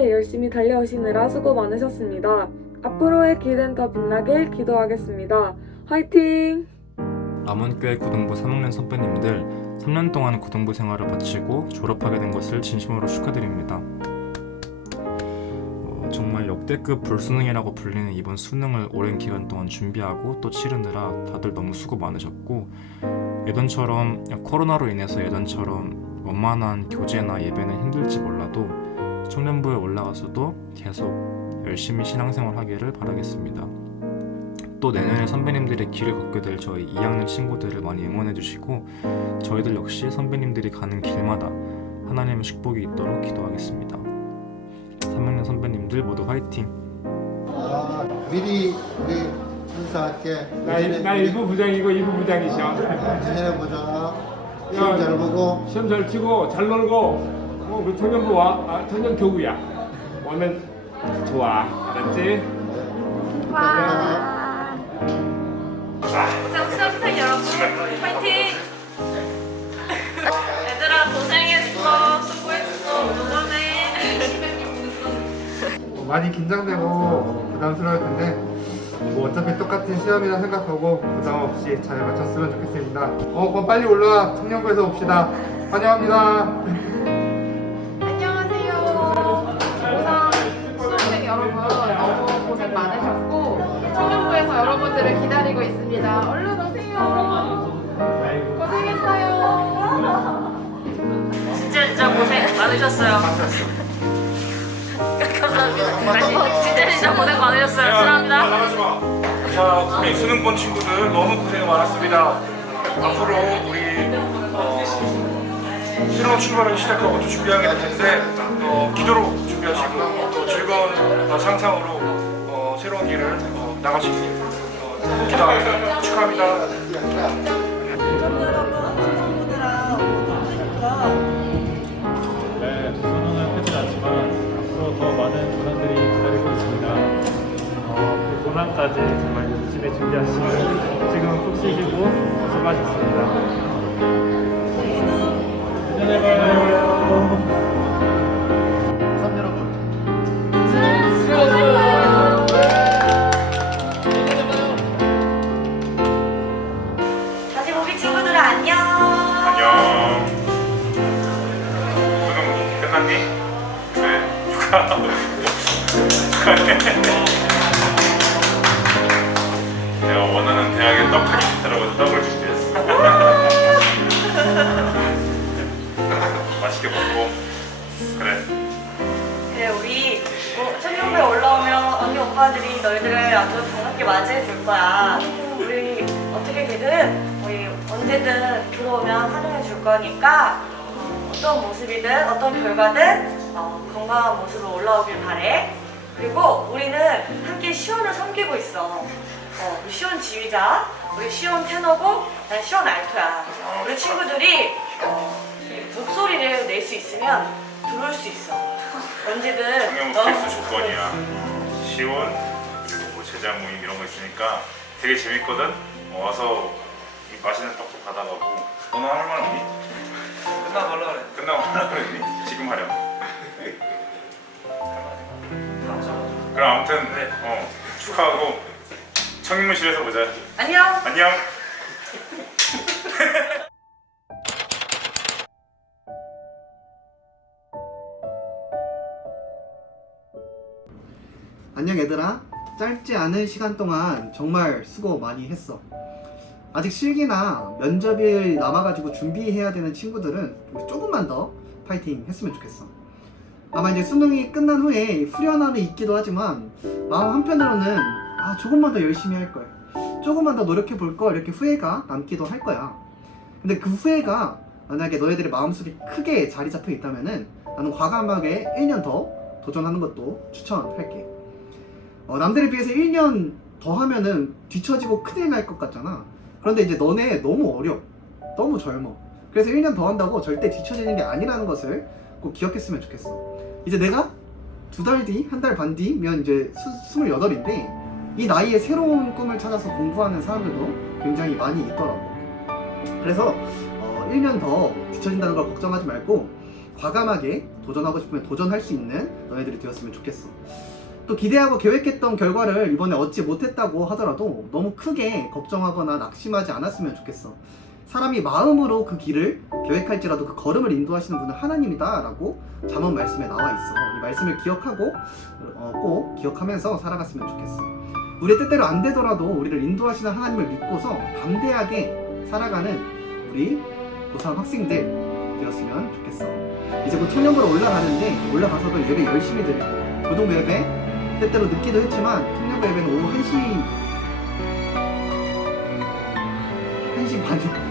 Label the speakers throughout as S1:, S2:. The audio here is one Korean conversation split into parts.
S1: 지금까지 열심히 달려오시느라 수고 많으셨습니다. 앞으로의 길은 더 빛나길 기도하겠습니다. 화이팅!
S2: 남원교회 고등부 3학년 선배님들 3년 동안 고등부 생활을 마치고 졸업하게 된 것을 진심으로 축하드립니다. 어, 정말 역대급 불수능이라고 불리는 이번 수능을 오랜 기간 동안 준비하고 또 치르느라 다들 너무 수고 많으셨고 예전처럼 코로나로 인해서 예전처럼 원만한 교제나 예배는 힘들지 몰라도 청년부에 올라가서도 계속 열심히 신앙생활 하기를 바라겠습니다. 또 내년에 선배님들의 길을 걷게 될 저희 2학년 친구들을 많이 응원해 주시고 저희들 역시 선배님들이 가는 길마다 하나님의 축복이 있도록 기도하겠습니다. 3학년 선배님들 모두 화이팅!
S3: 아, 미리 우리 인사할게.
S4: 나, 나 일부 부장이고 일부 부장이셔.
S3: 내년에 보자. 시험 잘 보고.
S4: 시험 잘 치고 잘 놀고 어, 우리 청년부 와 아, 청년 교구야. 오면 좋아. 알았지?
S5: 고생 수업생 여러분 파이팅! 얘들아 고생했어 수고했어 응원해
S6: 어, 많이 긴장되고 부담스러울 텐데 뭐 어차피 똑같은 시험이라 생각하고 부담 없이 잘 마쳤으면 좋겠습니다. 어, 그럼 빨리 올라와 청년부에서 봅시다. 환영합니다.
S7: 여러분들을 기다리고 있습니다. 얼른 오세요. 고생했어요.
S5: 진짜 진짜 고생 많으셨어요 감사합니다 다시 진짜 진짜 고생 많으셨어요 사랑합니다.
S8: 자, 우리 수능 본 친구들 너무 고생 많았습니다. 앞으로 우리 어, 새로운 출발을 시작하고 또 준비하게 될 텐데 어, 기도로 준비하시고 또 즐거운 어, 상상으로 어, 새로운 길을 어, 나가시길 어, 축하합니다.
S9: 네, 수능은 끝이 났지만 앞으로 더 많은 고난들이 기다리고 있습니다. 어, 그 고난까지 정말 열심히 준비하시고 지금 푹 쉬시고 수고하셨습니다. 내년에 봐요.
S8: 내가 원하는 대학에 떡하니 들어가서 떡을 준비했어. 맛있게 먹고. 그래.
S5: 그래 우리 뭐 청년부에 올라오면 언니 오빠들이 너희들을 아주 반갑게 맞이해 줄 거야 우리 어떻게 되든 우리 언제든 들어오면 환영해 줄 거니까 어, 어떤 모습이든 어떤 결과든 어, 건강한 모습으로 올라오길 바래 그리고 우리는 함께 시온을 섬기고 있어 어, 우리 시온 지휘자 우리 시온 테너고 난 시온 알토야 우리 친구들이 어, 이 목소리를 낼 수 있으면 들어올 수 있어 언제든 너-
S8: 필수 조건이야. 시온 그리고 뭐 제자 모임 이런 거 있으니까 되게 재밌거든. 어, 와서 이 맛있는 떡도 받아가고. 너는 할 말 없니? 끝나고 하려 그래. 끝나고 하려 그랬니? 지금 하려. 그럼 아무튼 어, 축하하고 청인무실에서 보자.
S5: 안녕
S8: 안녕.
S10: 안녕 얘들아 짧지 않은 시간 동안 정말 수고 많이 했어 아직 실기나 면접이 남아가지고 준비해야 되는 친구들은 조금만 더 파이팅 했으면 좋겠어 아마 이제 수능이 끝난 후에 후련함이 있기도 하지만 마음 한편으로는 아 조금만 더 열심히 할 걸 조금만 더 노력해 볼 걸 이렇게 후회가 남기도 할 거야 근데 그 후회가 만약에 너희들의 마음속에 크게 자리 잡혀 있다면은 나는 과감하게 1년 더 도전하는 것도 추천할게 어, 남들에 비해서 1년 더 하면은 뒤처지고 큰일 날 것 같잖아. 그런데 이제 너네 너무 어려. 너무 젊어. 그래서 1년 더 한다고 절대 뒤처지는 게 아니라는 것을 꼭 기억했으면 좋겠어. 이제 내가 두 달 뒤, 한 달 반 뒤면 이제 수, 28인데 이 나이에 새로운 꿈을 찾아서 공부하는 사람들도 굉장히 많이 있더라고. 그래서 어, 1년 더 뒤처진다는 걸 걱정하지 말고 과감하게 도전하고 싶으면 도전할 수 있는 너희들이 되었으면 좋겠어. 또 기대하고 계획했던 결과를 이번에 얻지 못했다고 하더라도 너무 크게 걱정하거나 낙심하지 않았으면 좋겠어. 사람이 마음으로 그 길을 계획할지라도 그 걸음을 인도하시는 분은 하나님이다라고 잠언 말씀에 나와 있어. 이 말씀을 기억하고 어, 꼭 기억하면서 살아갔으면 좋겠어. 우리 뜻대로 안 되더라도 우리를 인도하시는 하나님을 믿고서 담대하게 살아가는 우리 고3 학생들 되었으면 좋겠어. 이제 곧 청년부로 올라가는데 올라가서도 예배 열심히 드리고 고등 예배 때때로 늦기도 했지만 청년부 예배는 오후 1시 1시 반청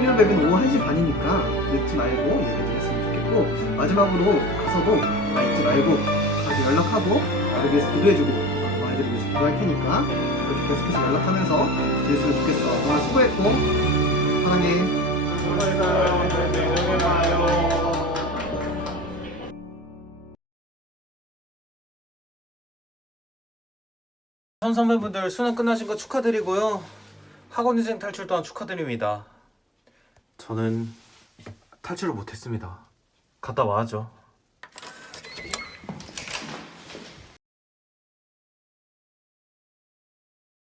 S10: 년 예배는 오후 1시 반이니까 늦지 말고 예배 드렸으면 좋겠고 마지막으로 가서도 나 잊지 말고 자기 연락하고 나를 위해서 기도해주고 나도 너희들 위해서 기도할 테니까 이렇게 계속해서 연락하면서 지냈으면 좋겠어. 오늘 수고했고 사랑해.
S11: 선 선배분들 수능 끝나신 거 축하드리고요. 학원 인생 탈출 또한 축하드립니다. 저는 탈출을 못했습니다. 갔다 와야죠.